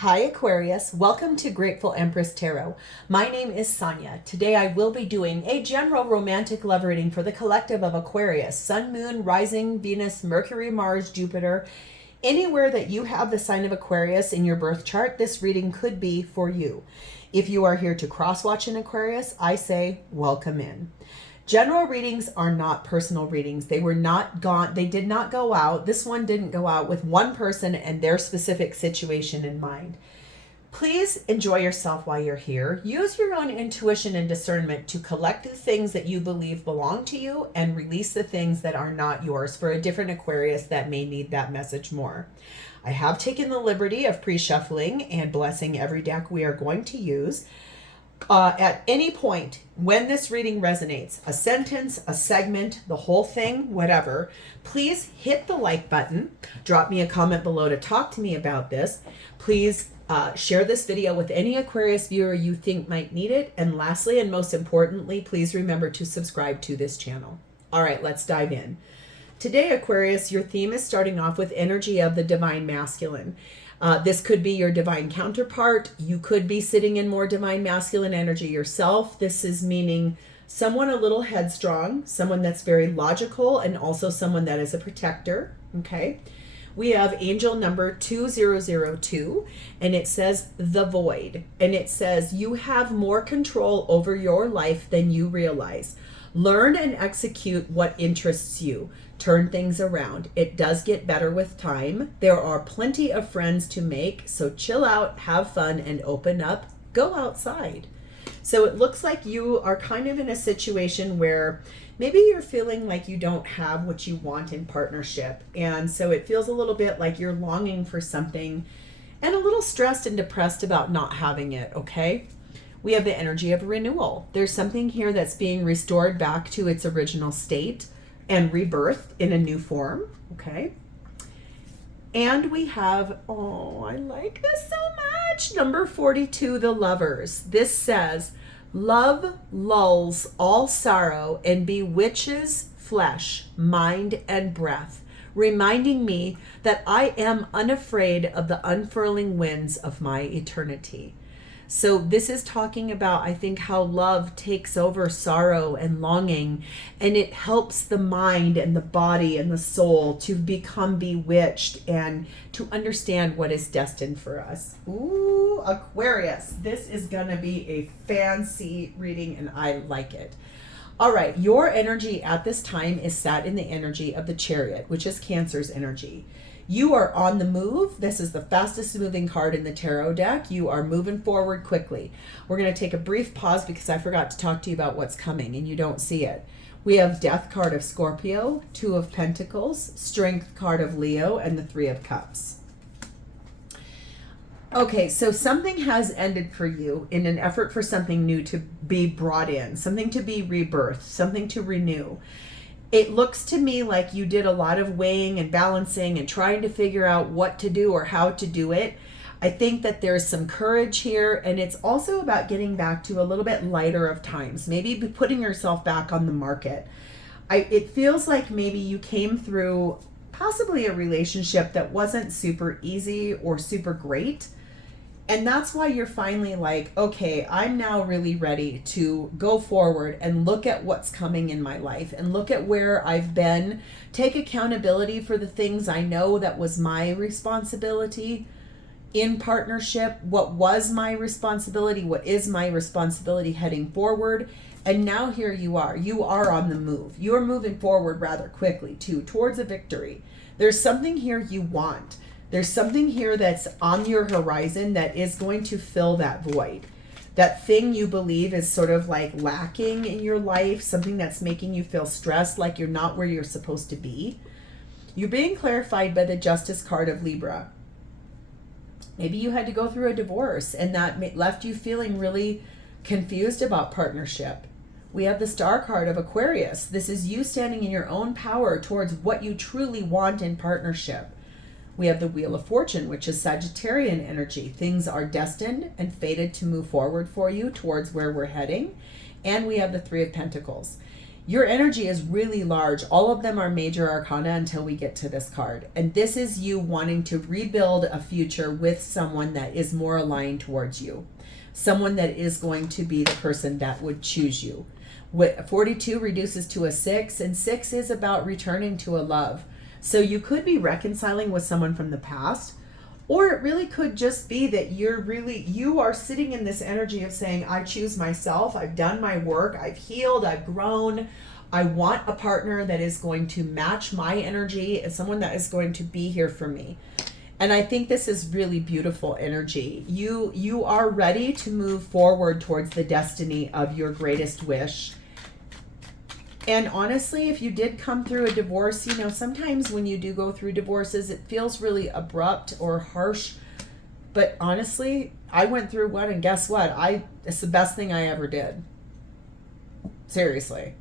Hi Aquarius, welcome to Grateful Empress Tarot. My name is Sonia. Today I will be doing a general romantic love reading for the collective of Aquarius, Sun, Moon, Rising, Venus, Mercury, Mars, Jupiter. Anywhere that you have the sign of Aquarius in your birth chart, this reading could be for you. If you are here to cross-watch an Aquarius, I say welcome in. General readings are not personal readings. They did not go out. This one didn't go out with one person and their specific situation in mind. Please enjoy yourself while you're here. Use your own intuition and discernment to collect the things that you believe belong to you and release the things that are not yours for a different Aquarius that may need that message more. I have taken the liberty of pre-shuffling and blessing every deck we are going to use. At any point when this reading resonates, a sentence, a segment, the whole thing, whatever, please hit the like button. Drop me a comment below to talk to me about this. Please share this video with any Aquarius viewer you think might need it. And lastly, and most importantly, please remember to subscribe to this channel. All right, let's dive in. Today, Aquarius, your theme is starting off with energy of the divine masculine. This could be your divine counterpart. You could be sitting in more divine masculine energy yourself. This is meaning someone a little headstrong, someone that's very logical, and also someone that is a protector. Okay. We have angel number 2002, and it says the void. And it says you have more control over your life than you realize. Learn and execute what interests you. Turn things around. It does get better with time. There are plenty of friends to make, so chill out, have fun, and open up. Go outside. So it looks like you are kind of in a situation where maybe you're feeling like you don't have what you want in partnership. And so it feels a little bit like you're longing for something and a little stressed and depressed about not having it, okay? We have the energy of renewal. There's something here that's being restored back to its original state and rebirth in a new form, okay? And we have, oh, I like this so much, number 42, the lovers. This says, love lulls all sorrow and bewitches flesh, mind, and breath, reminding me that I am unafraid of the unfurling winds of my eternity. So this is talking about, I think, how love takes over sorrow and longing, and it helps the mind and the body and the soul to become bewitched and to understand what is destined for us. Ooh, Aquarius, this is going to be a fancy reading, and I like it. All right, your energy at this time is sat in the energy of the Chariot, which is Cancer's energy. You are on the move. This is the fastest moving card in the tarot deck. You are moving forward quickly. We're going to take a brief pause because I forgot to talk to you about what's coming and you don't see it. We have Death card of Scorpio, Two of Pentacles, Strength card of Leo, and the Three of Cups. Okay, so something has ended for you in an effort for something new to be brought in, something to be rebirthed, something to renew. It looks to me like you did a lot of weighing and balancing and trying to figure out what to do or how to do it. I think that there's some courage here, and it's also about getting back to a little bit lighter of times, maybe putting yourself back on the market. It feels like maybe you came through possibly a relationship that wasn't super easy or super great. And that's why you're finally like, okay, I'm now really ready to go forward and look at what's coming in my life and look at where I've been, take accountability for the things I know that was my responsibility in partnership, what was my responsibility, what is my responsibility heading forward. And now here you are on the move. You're moving forward rather quickly too, towards a victory. There's something here you want. There's something here that's on your horizon that is going to fill that void. That thing you believe is sort of like lacking in your life, something that's making you feel stressed, like you're not where you're supposed to be. You're being clarified by the Justice card of Libra. Maybe you had to go through a divorce and that left you feeling really confused about partnership. We have the Star card of Aquarius. This is you standing in your own power towards what you truly want in partnership. We have the Wheel of Fortune, which is Sagittarian energy. Things are destined and fated to move forward for you towards where we're heading. And we have the Three of Pentacles. Your energy is really large. All of them are major arcana until we get to this card. And this is you wanting to rebuild a future with someone that is more aligned towards you. Someone that is going to be the person that would choose you. 42 reduces to a 6, and 6 is about returning to a love. So you could be reconciling with someone from the past, or it really could just be that you are sitting in this energy of saying, I choose myself, I've done my work, I've healed, I've grown, I want a partner that is going to match my energy and someone that is going to be here for me. And I think this is really beautiful energy. You are ready to move forward towards the destiny of your greatest wish. And honestly, if you did come through a divorce, you know, sometimes when you do go through divorces, it feels really abrupt or harsh. But honestly, I went through one, and guess what? It's the best thing I ever did. Seriously.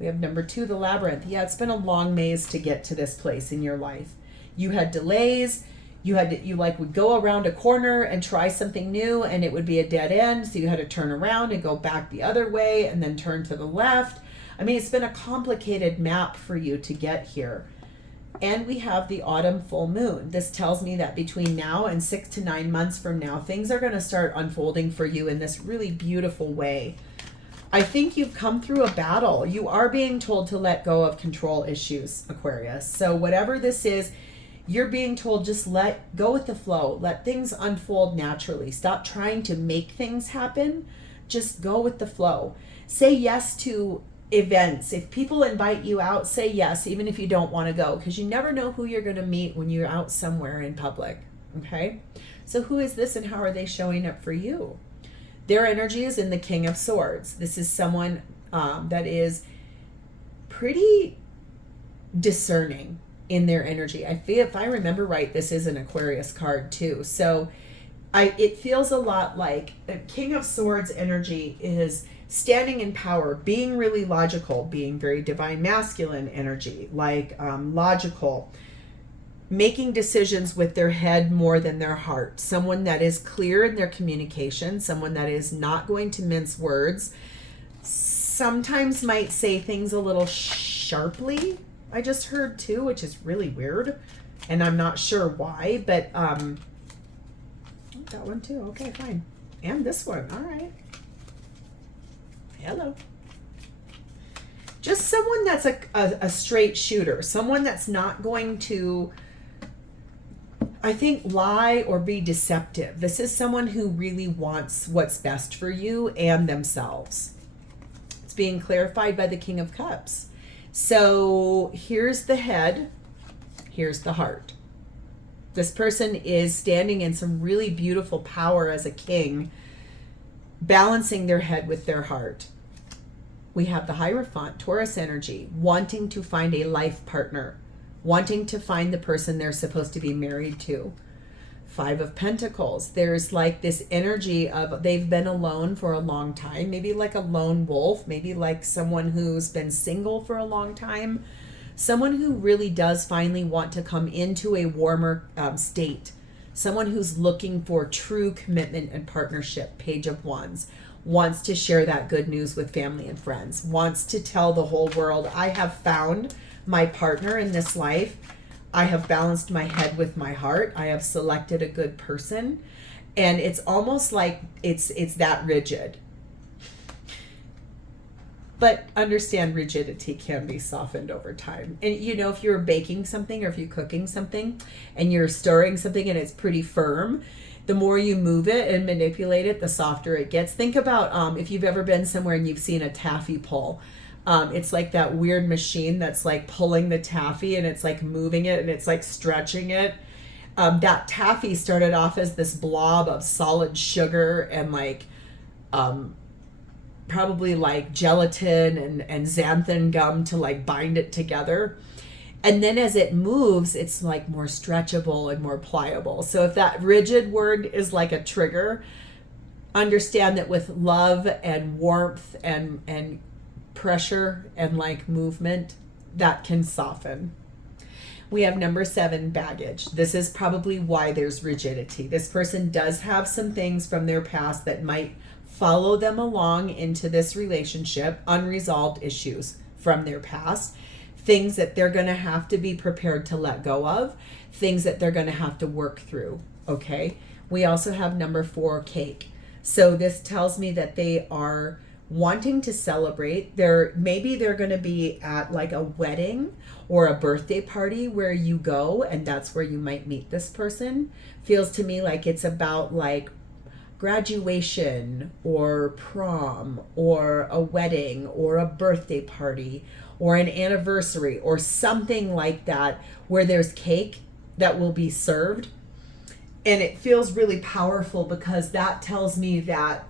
We have number 2, the labyrinth. Yeah, it's been a long maze to get to this place in your life. You had delays. You would go around a corner and try something new, and it would be a dead end. So you had to turn around and go back the other way and then turn to the left. I mean, it's been a complicated map for you to get here. And we have the autumn full moon. This tells me that between now and 6 to 9 months from now, things are going to start unfolding for you in this really beautiful way. I think you've come through a battle. You are being told to let go of control issues, Aquarius. So whatever this is, you're being told just let go with the flow. Let things unfold naturally. Stop trying to make things happen. Just go with the flow. Say yes to events. If people invite you out, say yes, even if you don't want to go, because you never know who you're going to meet when you're out somewhere in public. Okay? So who is this and how are they showing up for you? Their energy is in the King of Swords. This is someone that is pretty discerning in their energy. I feel, if I remember right, this is an Aquarius card too. So it feels a lot like the King of Swords energy is standing in power, being really logical, being very divine masculine energy, like logical, making decisions with their head more than their heart. Someone that is clear in their communication, someone that is not going to mince words, sometimes might say things a little sharply. I just heard too, which is really weird, and I'm not sure why, but that one too. Okay, fine. And this one. All right. Hello. Just someone that's a straight shooter, someone that's not going to, I think, lie or be deceptive. This is someone who really wants what's best for you and themselves. It's being clarified by the King of Cups. So here's the head, here's the heart. This person is standing in some really beautiful power as a king, balancing their head with their heart. We have the Hierophant, Taurus energy, wanting to find a life partner, wanting to find the person they're supposed to be married to. 5 of Pentacles. There's like this energy of they've been alone for a long time, maybe like a lone wolf, maybe like someone who's been single for a long time, someone who really does finally want to come into a warmer state, someone who's looking for true commitment and partnership. Page of Wands, wants to share that good news with family and friends, wants to tell the whole world, I have found my partner in this life. I have balanced my head with my heart. I have selected a good person. And it's almost like it's that rigid. But understand, rigidity can be softened over time. And you know, if you're baking something or if you're cooking something and you're stirring something and it's pretty firm, the more you move it and manipulate it, the softer it gets. Think about if you've ever been somewhere and you've seen a taffy pull. It's like that weird machine that's like pulling the taffy and it's like moving it and it's like stretching it. That taffy started off as this blob of solid sugar and like probably like gelatin and xanthan gum to like bind it together. And then as it moves, it's like more stretchable and more pliable. So if that rigid word is like a trigger, understand that with love and warmth and pressure and like movement, that can soften. We have number 7, baggage. This is probably why there's rigidity. This person does have some things from their past that might follow them along into this relationship, unresolved issues from their past, things that they're going to have to be prepared to let go of, things that they're going to have to work through. Okay. We also have number 4, cake. So this tells me that they are wanting to celebrate. Maybe they're going to be at like a wedding or a birthday party where you go, and that's where you might meet this person. Feels to me like it's about like graduation or prom or a wedding or a birthday party or an anniversary or something like that, where there's cake that will be served. And it feels really powerful because that tells me that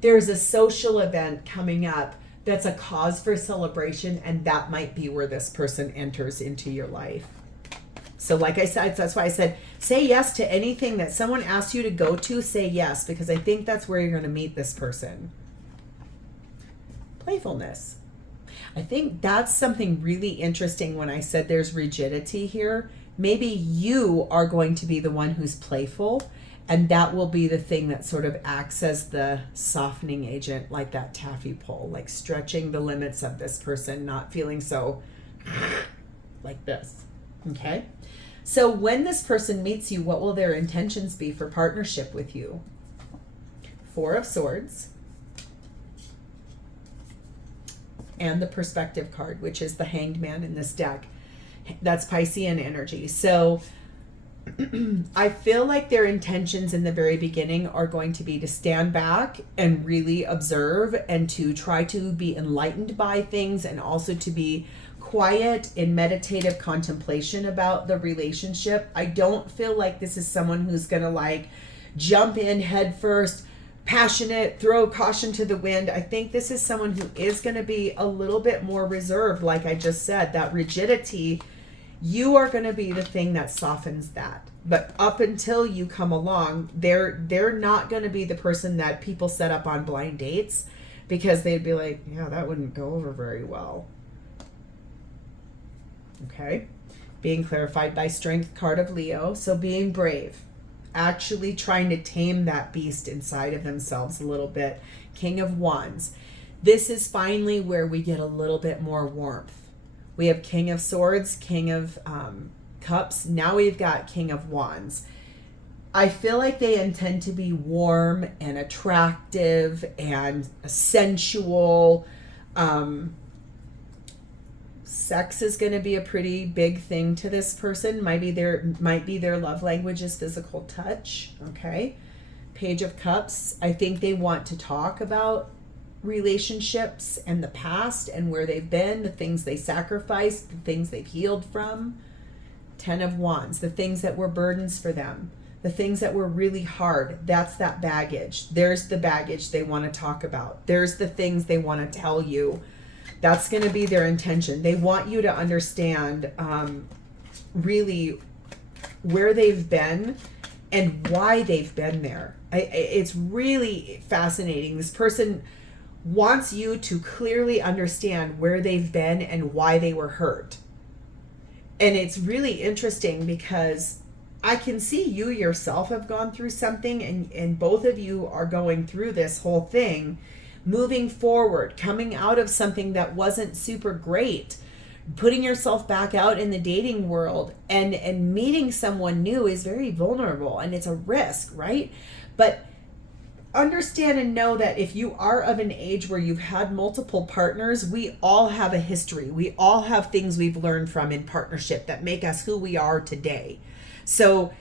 there's a social event coming up that's a cause for celebration, and that might be where this person enters into your life. So like I said, that's why I said, say yes to anything that someone asks you to go to, say yes, because I think that's where you're going to meet this person. Playfulness. I think that's something really interesting when I said there's rigidity here. Maybe you are going to be the one who's playful, and that will be the thing that sort of acts as the softening agent, like that taffy pull, like stretching the limits of this person, not feeling so like this. Okay? So when this person meets you, what will their intentions be for partnership with you? 4 of Swords. And the Perspective card, which is the Hanged Man in this deck. That's Piscean energy. So I feel like their intentions in the very beginning are going to be to stand back and really observe and to try to be enlightened by things, and also to be quiet in meditative contemplation about the relationship. I don't feel like this is someone who's going to like jump in head first, passionate, throw caution to the wind. I think this is someone who is going to be a little bit more reserved. Like I just said, that rigidity, you are going to be the thing that softens that. But up until you come along, they're not going to be the person that people set up on blind dates, because they'd be like, yeah, that wouldn't go over very well. Okay. Being clarified by Strength card of Leo. So being brave, actually trying to tame that beast inside of themselves a little bit. King of Wands. This is finally where we get a little bit more warmth. We have King of Swords, King of Cups. Now we've got King of Wands. I feel like they intend to be warm and attractive and sensual. Sex is going to be a pretty big thing to this person. Might be their love language is physical touch. Okay. Page of Cups. I think they want to talk about relationships and the past and where they've been, the things they sacrificed, the things they've healed from. 10 of Wands, the things that were burdens for them, the things that were really hard. That's that baggage. There's the baggage they want to talk about. There's the things they want to tell you. That's going to be their intention. They want you to understand really where they've been and why they've been there. It's really fascinating. This person wants you to clearly understand where they've been and why they were hurt. And it's really interesting because I can see you yourself have gone through something, and both of you are going through this whole thing, moving forward, coming out of something that wasn't super great, putting yourself back out in the dating world, and meeting someone new is very vulnerable, and it's a risk, right? But understand and know that if you are of an age where you've had multiple partners, we all have a history. We all have things we've learned from in partnership that make us who we are today. So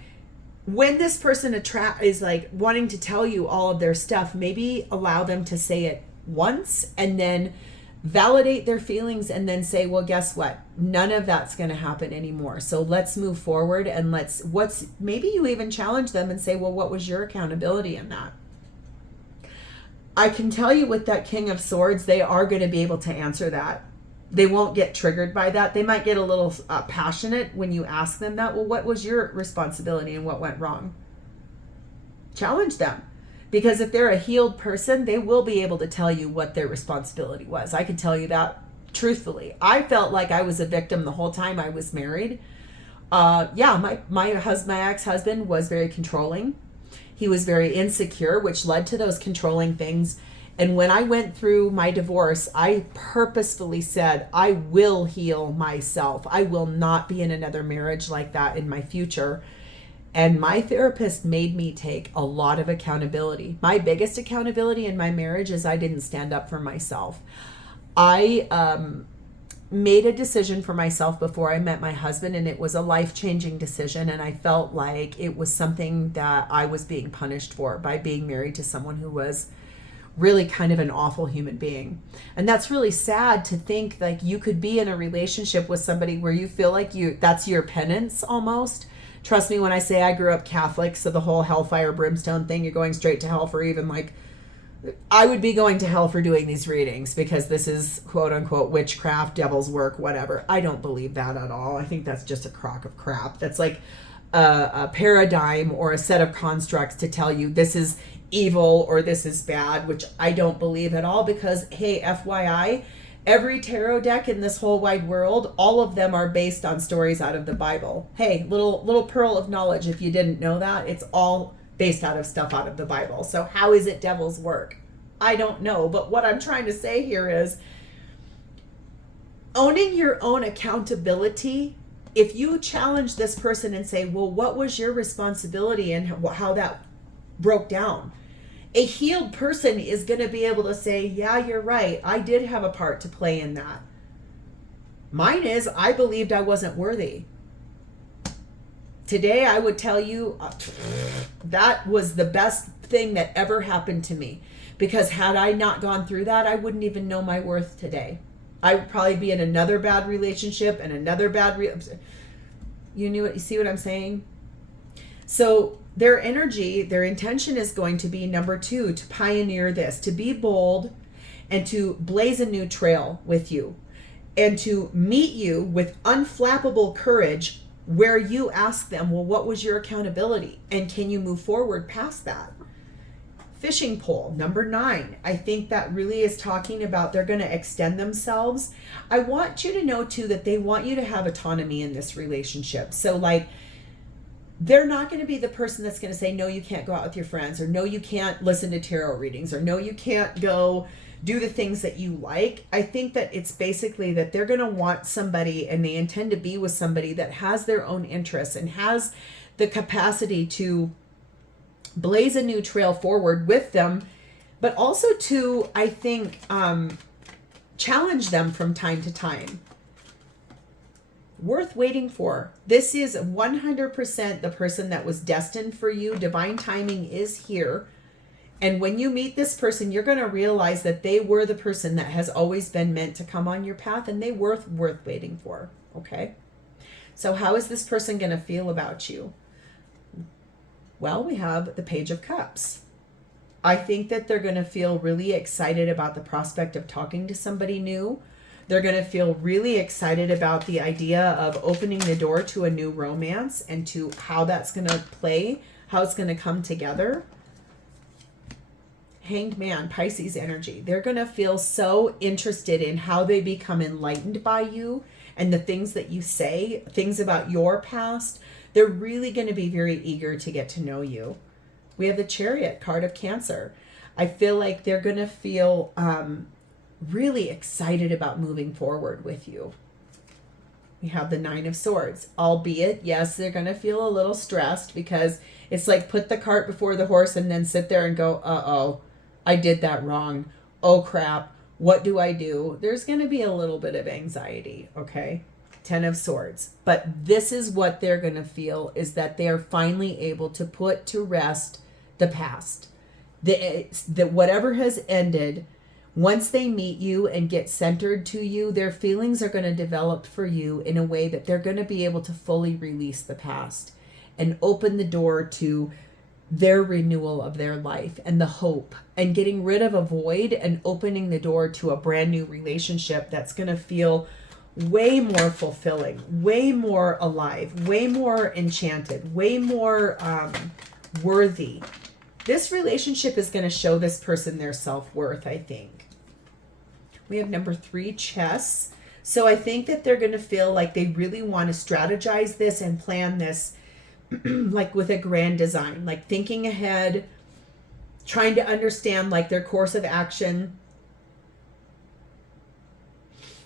when this person is like wanting to tell you all of their stuff, maybe allow them to say it once and then validate their feelings and then say, well, guess what? None of that's going to happen anymore. So let's move forward, and maybe you even challenge them and say, well, what was your accountability in that? I can tell you with that King of Swords, they are going to be able to answer that. They won't get triggered by that. They might get a little passionate when you ask them that. Well, what was your responsibility and what went wrong? Challenge them. Because if they're a healed person, they will be able to tell you what their responsibility was. I can tell you that truthfully. I felt like I was a victim the whole time I was married. My ex-husband was very controlling. He was very insecure, which led to those controlling things. And when I went through my divorce, I purposefully said, I will heal myself. I will not be in another marriage like that in my future. And my therapist made me take a lot of accountability. My biggest accountability in my marriage is I didn't stand up for myself. I made a decision for myself before I met my husband, and it was a life-changing decision, and I felt like it was something that I was being punished for by being married to someone who was really kind of an awful human being. And that's really sad to think like you could be in a relationship with somebody where you feel like that's your penance almost. Trust me when I say I grew up Catholic, so the whole hellfire brimstone thing, you're going straight to hell for even like, I would be going to hell for doing these readings because this is quote unquote witchcraft, devil's work, whatever. I don't believe that at all. I think that's just a crock of crap. That's like a paradigm or a set of constructs to tell you this is evil or this is bad, which I don't believe at all because, hey, FYI, every tarot deck in this whole wide world, all of them are based on stories out of the Bible. Hey, little pearl of knowledge if you didn't know that. It's all based out of stuff out of the Bible. So how is it devil's work? I don't know. But what I'm trying to say here is owning your own accountability. If you challenge this person and say, well, what was your responsibility and how that broke down? A healed person is going to be able to say, yeah, you're right. I did have a part to play in that. Mine is I believed I wasn't worthy. Today, I would tell you that was the best thing that ever happened to me. Because had I not gone through that, I wouldn't even know my worth today. I would probably be in another bad relationship and another bad... You see what I'm saying? So their energy, their intention is going to be, number 2, to pioneer this, to be bold and to blaze a new trail with you and to meet you with unflappable courage where you ask them, well, what was your accountability? And can you move forward past that? Fishing pole, number 9. I think that really is talking about they're going to extend themselves. I want you to know, too, that they want you to have autonomy in this relationship. So, like, they're not going to be the person that's going to say, no, you can't go out with your friends, or no, you can't listen to tarot readings, or no, you can't go do the things that you like. I think that it's basically that they're going to want somebody, and they intend to be with somebody that has their own interests and has the capacity to blaze a new trail forward with them, but also to, I think, challenge them from time to time. Worth waiting for. This is 100% the person that was destined for you. Divine timing is here. And when you meet this person, you're going to realize that they were the person that has always been meant to come on your path, and they worth waiting for. Okay? So how is this person going to feel about you? Well, we have the Page of Cups. I think that they're going to feel really excited about the prospect of talking to somebody new. They're going to feel really excited about the idea of opening the door to a new romance and to how that's going to play, how it's going to come together. Hanged Man, Pisces energy. They're going to feel so interested in how they become enlightened by you and the things that you say, things about your past. They're really going to be very eager to get to know you. We have the Chariot, card of Cancer. I feel like they're going to feel really excited about moving forward with you. We have the Nine of Swords, albeit, yes, they're going to feel a little stressed because it's like put the cart before the horse and then sit there and go, uh-oh, I did that wrong. Oh, crap. What do I do? There's going to be a little bit of anxiety, okay? 10 of Swords. But this is what they're going to feel, is that they are finally able to put to rest the past. The whatever has ended, once they meet you and get centered to you, their feelings are going to develop for you in a way that they're going to be able to fully release the past and open the door to their renewal of their life and the hope and getting rid of a void and opening the door to a brand new relationship that's going to feel way more fulfilling, way more alive, way more enchanted, way more worthy. This relationship is going to show this person their self-worth, I think. We have number 3, Chess. So I think that they're going to feel like they really want to strategize this and plan this like with a grand design, like thinking ahead, trying to understand like their course of action,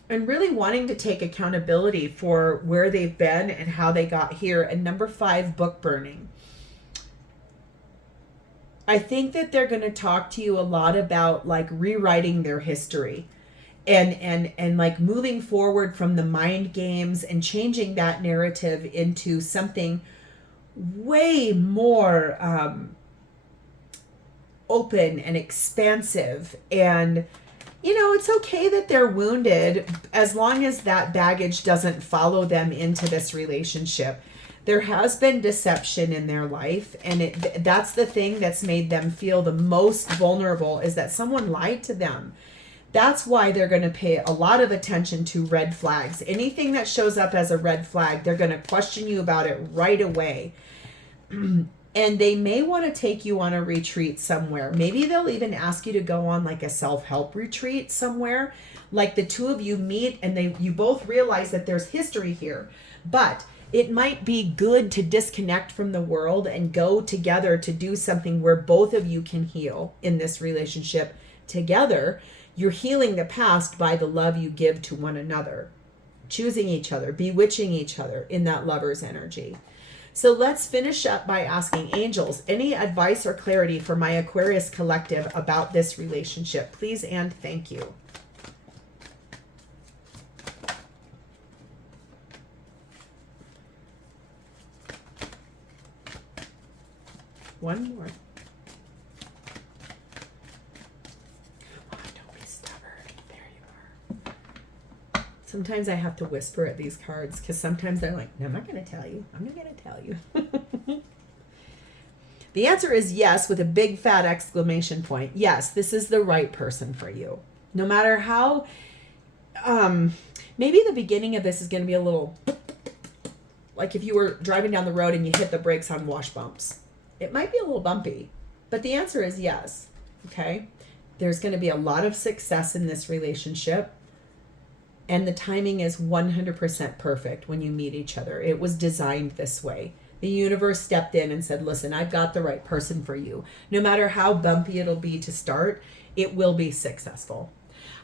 and really wanting to take accountability for where they've been and how they got here. And number 5, book burning. I think that they're going to talk to you a lot about like rewriting their history and like moving forward from the mind games and changing that narrative into something way more open and expansive. And you know, it's okay that they're wounded as long as that baggage doesn't follow them into this relationship. There has been deception in their life, and that's the thing that's made them feel the most vulnerable, is that someone lied to them. That's why they're going to pay a lot of attention to red flags. Anything that shows up as a red flag, they're going to question you about it right away. And they may want to take you on a retreat somewhere. Maybe they'll even ask you to go on like a self-help retreat somewhere. Like the two of you meet and you both realize that there's history here. But it might be good to disconnect from the world and go together to do something where both of you can heal in this relationship together. You're healing the past by the love you give to one another, choosing each other, bewitching each other in that lover's energy. So let's finish up by asking angels, any advice or clarity for my Aquarius collective about this relationship, please and thank you. One more. Come on, don't be stubborn. There you are. Sometimes I have to whisper at these cards because sometimes they're like, no, I'm not going to tell you. I'm not going to tell you. The answer is yes, with a big fat exclamation point. Yes, this is the right person for you. No matter how, maybe the beginning of this is going to be a little, like if you were driving down the road and you hit the brakes on wash bumps. It might be a little bumpy, but the answer is yes. Okay. There's going to be a lot of success in this relationship. And the timing is 100% perfect when you meet each other. It was designed this way. The universe stepped in and said, listen, I've got the right person for you. No matter how bumpy it'll be to start, it will be successful.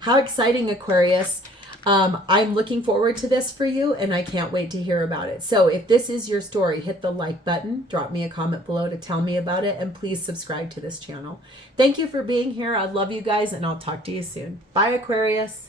How exciting, Aquarius. I'm looking forward to this for you, and I can't wait to hear about it. So if this is your story, hit the like button, drop me a comment below to tell me about it, and please subscribe to this channel. Thank you for being here. I love you guys, and I'll talk to you soon. Bye, Aquarius.